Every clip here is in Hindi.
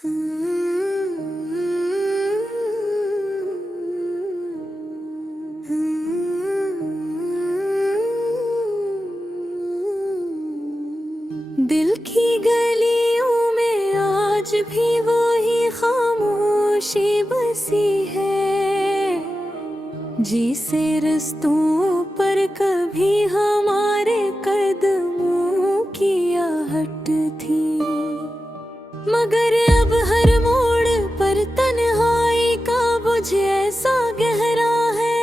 दिल की गलियों में आज भी वही खामोशी बसी है, जिसे रस्तों पर कभी हमारे कदमों की आहट थी। मगर अब हर मोड़ पर तन्हाई का बोझ ऐसा गहरा है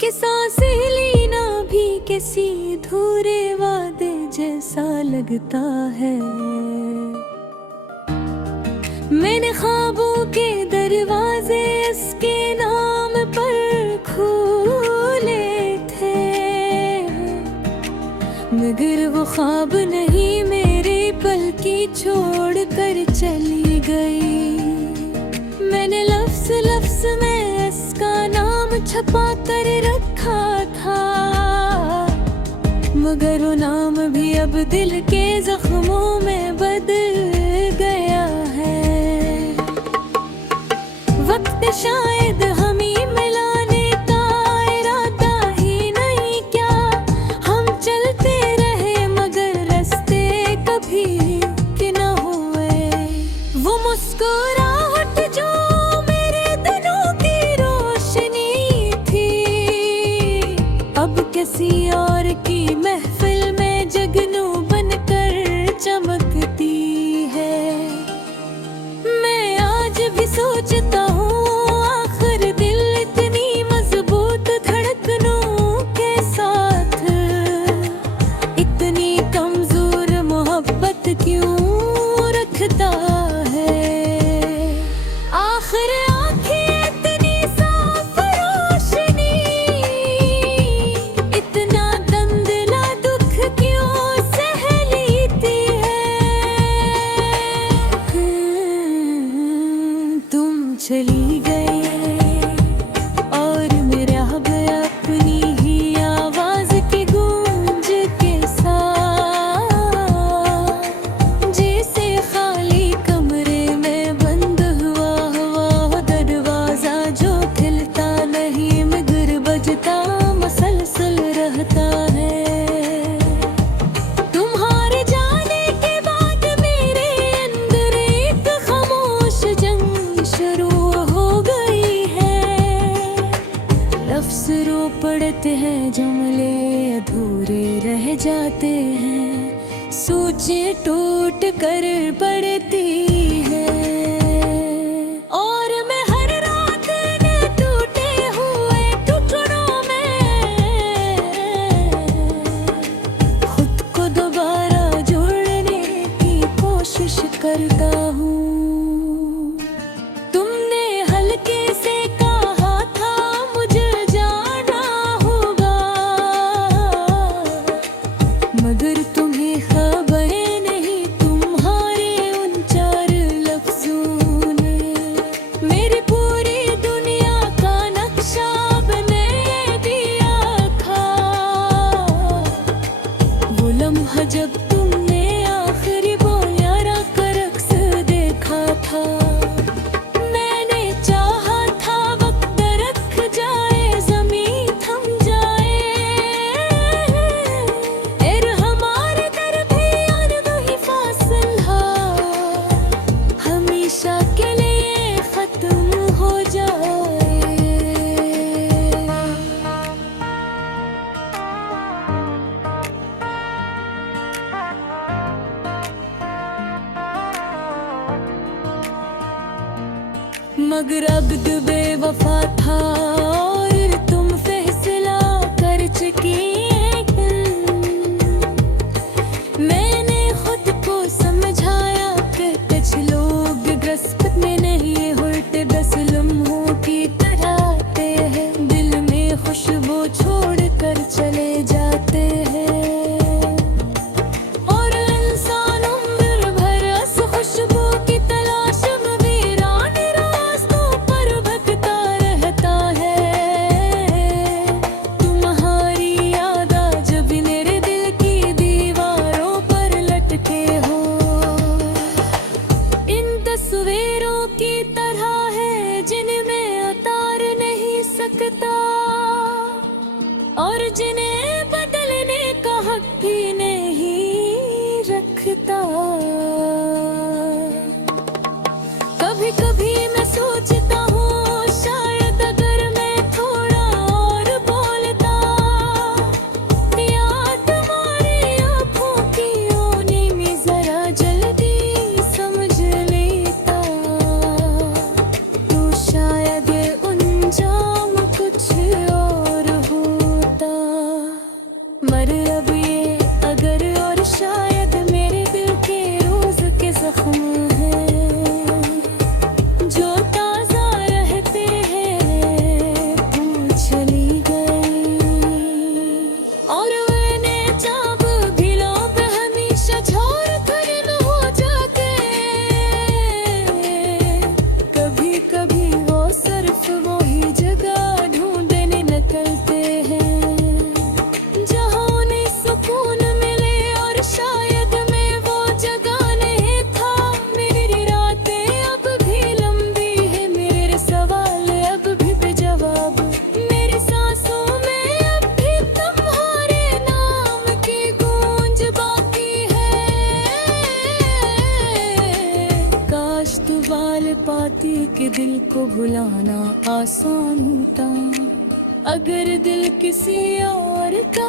कि सांसें लेना भी किसी अधूरे वादे जैसा लगता है। मैंने ख्वाबों के दरवाजे इसके नाम पर खोले थे, मगर वो ख्वाब नहीं मेरे पल की छोड़ कर चली गई। मैंने लफ्ज़ लफ्ज़ में इसका नाम छपा कर रखा था, मगर वो नाम भी अब दिल के जख्मों में बदल गया है। वक्त शायद हमें मिलाने का इरादा ही नहीं क्या, हम चलते रहे मगर रास्ते कभी कि न हुए। वो मुस्कुराहट जो मेरे दिनों की रोशनी थी, अब किसी और की महफिल में जगनू बनकर चमकती है। मैं आज भी सोचता हूँ आखिर दिल इतनी मजबूत धड़कनों के साथ इतनी कमजोर मोहब्बत क्यों रखता है। आखिर आँखें इतनी साफ रोशनी, इतना दंदला दुख क्यों सह लेती है। तुम चली गई और मेरा अब अपनी ही आवाज की गूंज के साथ, जैसे खाली कमरे में बंद हुआ दरवाजा जो खिलता नहीं मगर बजता मसलसल रहता है। तुम्हारे जाने के बाद मेरे अंदर एक खामोश जंग शुरू हो गई है। लफ्ज़ रो पड़ते हैं, जुमले अधूरे रह जाते हैं, सोचें टूट कर पड़ती है। और मैं हर रात इन टूटे हुए टुकड़ों में खुद को दोबारा जोड़ने की कोशिश करता हूँ। तुमने हल्के से कहा था मुझे जाना होगा, मगर तुम्हें खबर नहीं तुम्हारे उन चार लफ्जों ने मेरी पूरी दुनिया का नक्शा बना दिया था। वो लम्हा जब तुमने आखिरी बोलियारा का रक्स देखा था, मैंने चाहा था वक्त रख जाए, ज़मीन थम जाए, फिर हमारे दरमियान वही फासला हमेशा के लिए खत्म हो जाए। मगर अब्द बेवफा था और तुम फैसला कर चुकी हैं। मैंने खुद को समझाया कि कुछ लोग ग्रस्त में नहीं उल्टे बस लम्हों की तरह आते हैं, दिल में खुशबू छोड़ कर चले जाते हैं। और इंसान उम्र भर उस खुशबू की तलाश में वीरान रास्तों पर भटका रहता है। तुम्हारी कभी कभी मैं सोचता हूँ शायद अगर मैं थोड़ा और बोलता या तुम्हारी आँखों की ओनी में जरा जल्दी समझ लेता तो शायद ये अंजाम कुछ और होता। मर अब ये अगर और शायद मेरे दिल के रोज के जख्म हैं जो ताजा रहते हैं वो चली गई और मैंने जब भी लोग हमेशा छोड़ कर न हो जाते कभी कभी वो सिर्फ वही जगह ढूंढने निकलते हैं जहाँ उन्हें सुकून मिले और शायद मैं वो जगह नहीं था। मेरी रातें अब भी लंबी है मेरे सवाल अब भी बेजवाब मेरी सांसों में अब भी तुम्हारे नाम की गूंज बाकी है। काश तू वाल पाती कि दिल को भुलाना आसान होता अगर दिल किसी और का